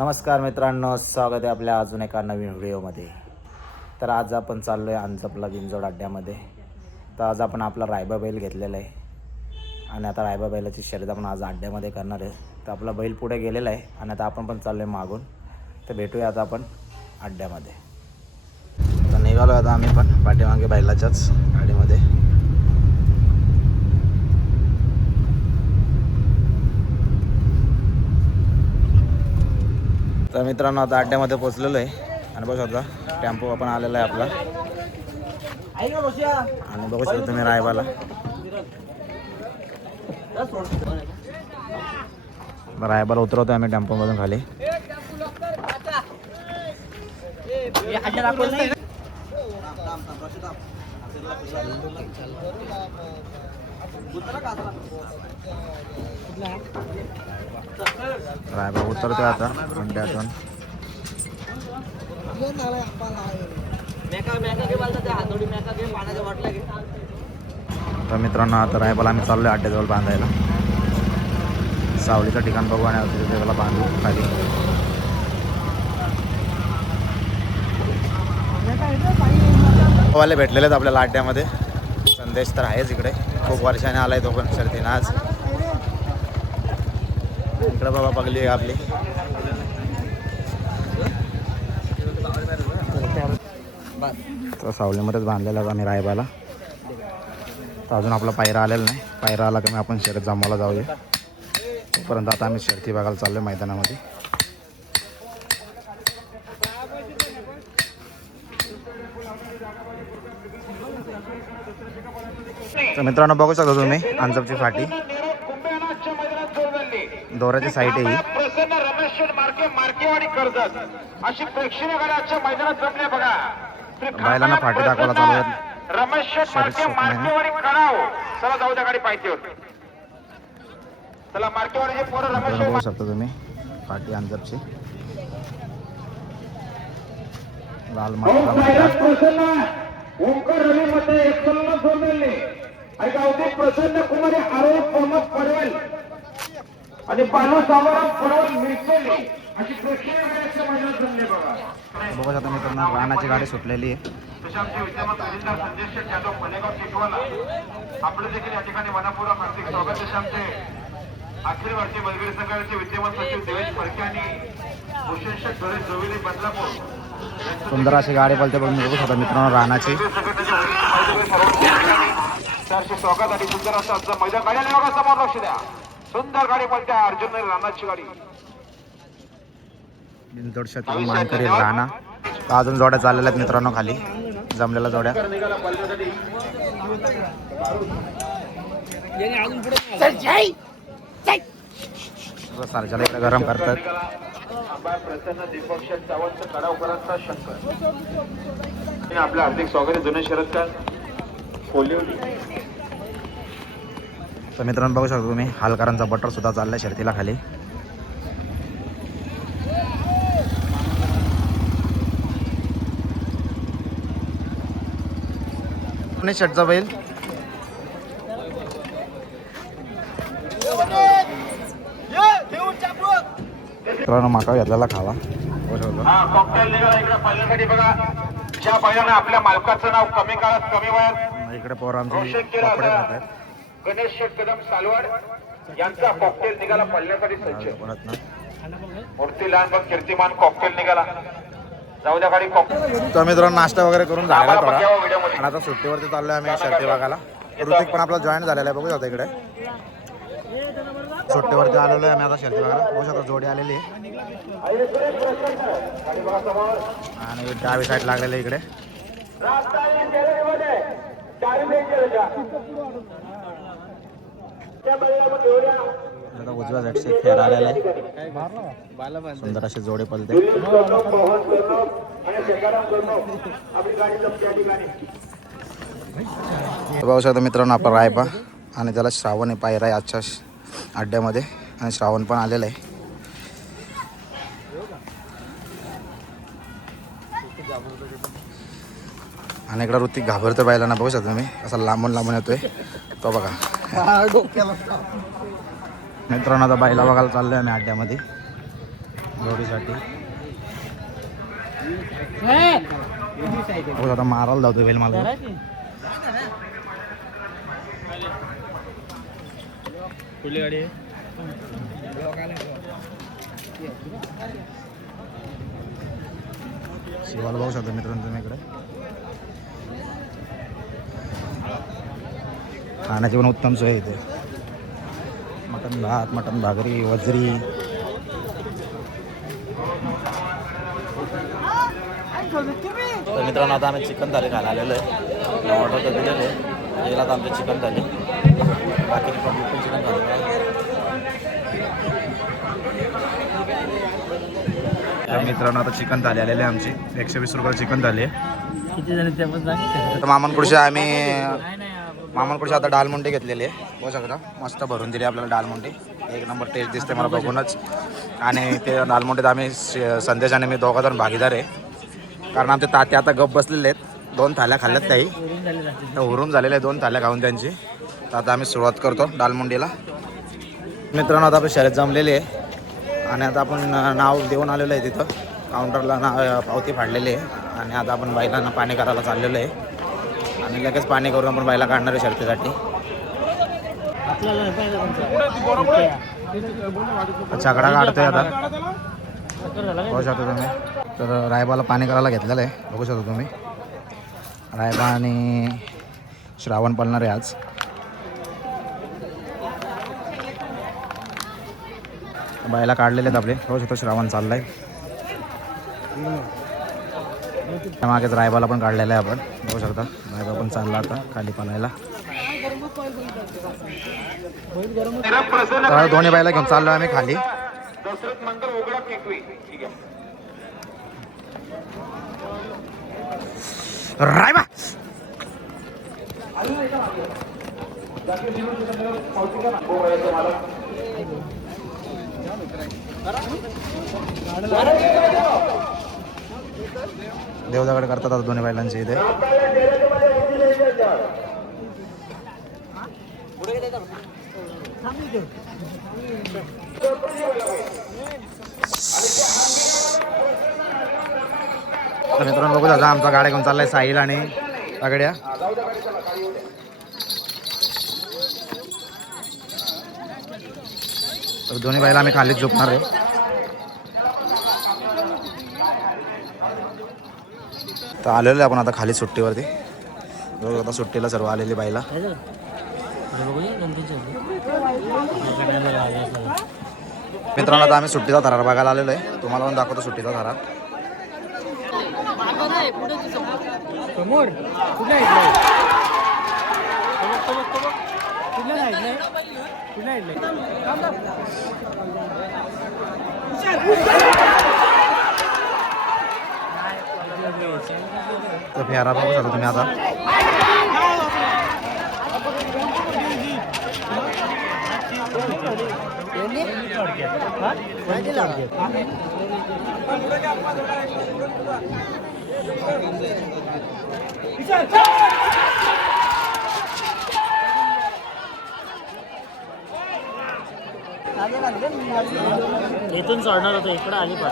नमस्कार मित्रांनो स्वागत आहे आपल्या अजून एका नवीन व्हिडिओमध्ये. तर आज आपण चाललो आहे अंजपला बिंजोड अड्ड्यामध्ये. तर आज आपण आपला रायबा बैल घेतलेला आहे. आणि आता रायबा बैलाची शर्यत आपण आज अड्ड्यामध्ये करणार आहे. तर आपला बैल पुढे गेलेला आहे आणि आता आपण पण चाललो आहे मागून. तर भेटूया आता आपण अड्ड्यामध्ये. तर निघालो आता आम्ही पण पाठीमागे बैलाच्याच गाडीमध्ये. तर मित्रांनो आता अड्ड्यामध्ये पोचलेलो आहे. आणि बघू शकता टेम्पो आपण आलेला आहे आपला. आणि बघू शकता तुम्ही रायबाला. रायबाला उतरवतो आम्ही टेम्पोमधून खाली. रायबा उतरतोय आता अड्ड्यातून तर मित्रांनो आता रायबाला आम्ही चाललोय अड्ड्याजवळ बांधायला. सावलीचं ठिकाण बघू आणि तिथे त्याला बांधू खाली. वाले भेटलेले आहेत आपल्याला अड्ड्यामध्ये. संदेश तर आहेच इकडे. खूप वर्षाने आलाय तो पण शर्तीनं आज इकडं बाबा पगली आहे आपली. तर सावलीमध्येच बांधलेला आम्ही रायबाला. तर अजून आपला पायरा आलेला नाही. पायरा आला की मग आपण शर्यत जमायला जाऊया. तोपर्यंत आता आम्ही शर्ती बघायला चाललो मैदानामध्ये. तर मित्रांनो बघू शकता तुम्ही अंजपची फाटी. दोऱ्याची साईड आहे ही. प्रसन्न रमेश्वर मार्के मार्केवाडी कर्जत. अशी प्रेक्षणीय गाडी आजच्या मैदानात जमले बघा. बैलांना फाटी दाखवायला चालू आहेत. रमेश्वर मार्के. मार्केवाडी कडाव. चला जाऊ द्या गाडी पाहिजे चला मार्केवाडीचे पोरं रमेश्वर बघू शकता तुम्ही फाटी अंजपची लाल प्रसन्न. ओंकार रवी मध्ये एक्सलनं जोडलेले आणि गावठी प्रसन्न कुमारी आरोप प्रमोद पडवेल आणि बालू सावरा पडवल मिळतेली अशी जमले बघा बघू शकता मित्रांनो रानाची गाडी सुटलेली आहे आमचे विद्यमान संदेश यादव आपले देखील या ठिकाणी मनपूर्वक हार्दिक स्वागत तसे आमचे अखिल भारतीय बलवीर संघाचे विद्यमान सचिव देवेश फडके आणि जोविले बदलापूर सुंदर अशी गाडी बोलते बघून बघू शकता मित्रांनो रानाची चारशे स्वागत आणि सुंदर असं आजचं मैदान. गाडी आली बघा समोर लक्ष द्या. सुंदर गाडी पलट्या. अर्जुन रानाची गाडी. मानकरी राणा. अजून जोड्या चाललेल्या आहेत मित्रांनो खाली. जमलेल्या जोड्या. सारख्याला इकडे गरम करतात. आंबा प्रसन्न दीपक शेठ सावंत कडावकरांचा शंकर आणि आपलं हार्दिक स्वागत आहे जुने शरदकार तर मित्रांनो बघू शकता तुम्ही हालकरांचा बटर सुद्धा चाललाय शर्तीला खाली. पुणे शेटचा बैल? मित्रांनो माका घेतलेला खावा. हा बघा. ज्या बैलाने आपल्या मालकाचं नाव कमी काळात कमी वयात इकडे पोरं आमचे खात आहेत गणेश कदम सालवाड यांचा कॉकटेल निघाला पडण्यासाठी सज्ज मूर्ती लहान कीर्तिमान कॉकटेल निघाला. जाऊ द्या गाडी कॉकटेल तर मित्रांनो नाश्ता वगैरे करून थोडा व्हिडिओमध्ये. आणि आता सुट्टीवरती चाललोय आम्ही शर्ती बघायला. ऋतिक पण आपला जॉईन झालेला आहे. बघू शकता इकडे. सुट्टीवरती आलेलो आहे आम्ही आता शर्ती बघायला. बघू शकता जोडी आलेली आहे. आणि डावी साईड लागलेली इकडे. उजव्या साईडचे फेर आलेला आहे. सुंदर असे जोडे पलते बघू शकता मित्रांनो आपला रायबा आणि त्याला श्रावण आहे पायरा आहे आजच्या अड्ड्यामध्ये. आणि श्रावण पण आलेला आहे. आणि इकडं ऋतिक घाबरतो बायलांना बघू शकता तुम्ही. असा लांबून लांबून येतोय. तो बघा. मित्रांनो आता बायला बघायला चाललोय आम्ही अड्ड्यामध्ये गौरीसाठी बघू आता मारायला जातो बैल मला कुठली गाडी शिवाला बघू शकतो मित्रांनो तुम्ही इकडे. खाण्याची पण उत्तम सोय इथे. मटन भात मटन भाकरी वजरी. तर मित्रांनो आता आम्ही चिकन थाली खायला आलेलो आहे. ऑर्डर तर दिलेलं आहे. गेला तर आमचं चिकन थाली. बाकी पब्लिक पण चिकन थाली तर मित्रांनो आता चिकन थाली आलेली आहे आमची. एकशे वीस रुपये चिकन थाली आहे. किती जण त्या पण सांग तर आम्ही आता डालमुंडी घेतलेली आहे. बघू शकता मस्त भरून दिली आपल्याला डालमुंडी एक नंबर टेस्ट दिसते मला बघूनच. आणि ते डालमुंडीत आम्ही संदेश आणि मी दोघा जण भागीदार आहे. कारण आमचे ताते आता गप बसलेले आहेत. दोन थाल्या खाल्ल्यात काही तर उरून झालेले आहे दोन थाल्या खाऊन त्यांची. तर आता आम्ही सुरुवात करतो डालमुंडीला मित्रांनो आता आपली शर्यत जमलेली आहे. आणि आता आपण नाव देऊन आलेलो आहे तिथं. काउंटरला ना पावती फाडलेली आहे. आणि आता आपण बैलांना पाणी करायला चाललेलो आहे. आणि लगेच पाणी करून आपण बैला काढणार आहे शर्तीसाठी. छकडा काढतोय आता. बघू शकता तुम्ही. तर रायबाला पाणी करायला घेतलेलं आहे. बघू शकता तुम्ही. रायबा आणि श्रावण पडणार आहे आज. बायला काढलेले आहेत आपले. बघू शकतो श्रावण चाललाय. मागेच रायबाला पण काढलेला आहे आपण. बघू शकता. रायबा पण चालला आता खाली पालायला तर दोन्ही बायला घेऊन चाललो आम्ही खाली. रायबा! देवदाकडे करतात आता दोन्ही बैलांचे इथे. तर मित्रांनो बघू दादा आमचा गाड्या घेऊन चाललाय साहिल आणि आगड्या तर दोन्ही बायला आम्ही खालीच झोपणार आहे. तर आलेलो आहे आपण आता खाली सुट्टीवरती. बघू आता सुट्टीला सर्व आलेली बायला मित्रांनो आता आम्ही सुट्टीचा थरार बघायला आलेलो आहे. तुम्हाला पण दाखवतो सुट्टीचा थरार. कुठल्या साईडला कुठल्या साईडला कुठल्या साईडला तर फेरा बघू शकता तुम्ही आता. इथून चढणार होतं इकडं आली पण.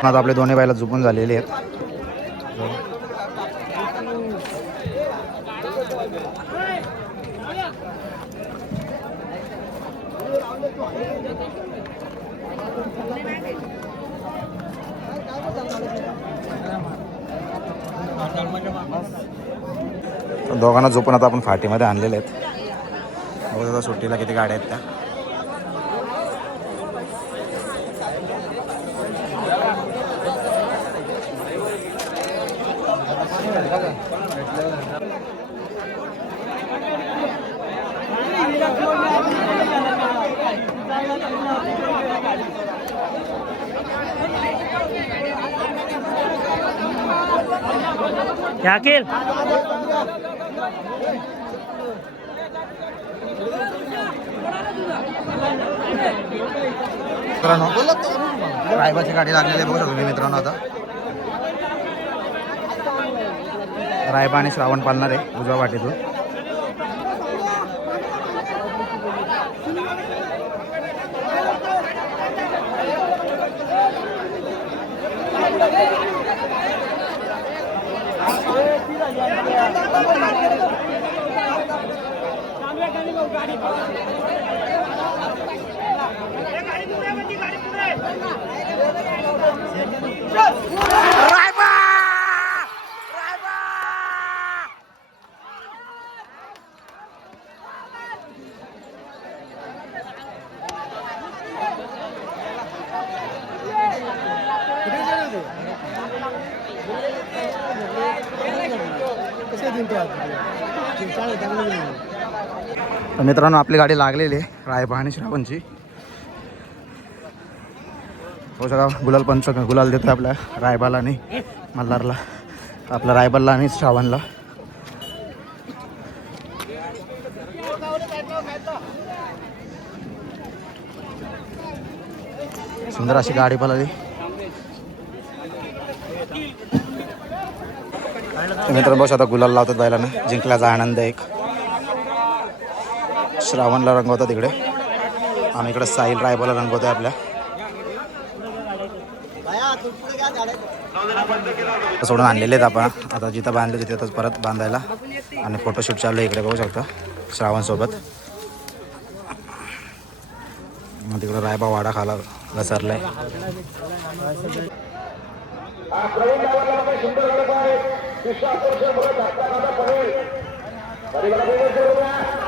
आता आपले दोन्ही बायला झुपून झालेले आहेत. तर दोघांना झोपून आता आपण फाटीमध्ये आणलेले आहेत. बघू आता सुट्टीला किती गाड्या आहेत त्या. क्या मित्रांनो रायबाची गाडी लागलेली आहे बघू शकतो तुम्ही मित्रांनो आता. रायबा आणि श्रावण पालणार आहे उजव्या वाटेतून. तर मित्रांनो आपली गाडी लागलेली आहे रायबा आणि श्रावणची हो सगळा गुलाल पंच गुलाल देतो आपल्या रायबाला आणि मल्हारला. आपल्या रायबाला आणि श्रावणला. सुंदर अशी गाडी पळाली. मित्र बस आता गुलाल लावतात बैलांना. जिंकल्याचा आनंद एक. श्रावणला रंगवतात तिकडे. आम्ही इकडे साहिल रायबाला रंगवतोय आपल्या. सोडून आणलेले आहेत आपण. आता जिथं बांधले तिथंच परत बांधायला. आणि फोटोशूट चालू आहे. इकडे बघू शकता. श्रावणसोबत मग तिकडं रायबा वाडा खाला घसरलाय. आहे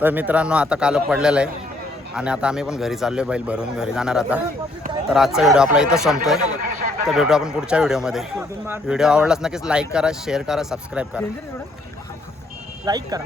तर मित्रांनो आता काल पडलेलं आहे. आणि आता आम्ही पण घरी चाललोय बैल भरून. घरी जाणार आता. तर आजचा व्हिडिओ आपला इथं संपतोय. तर भेटू आपण पुढच्या व्हिडिओमध्ये. व्हिडिओ आवडलाच नक्कीच लाईक करा शेअर करा सबस्क्राईब करा. लाईक करा.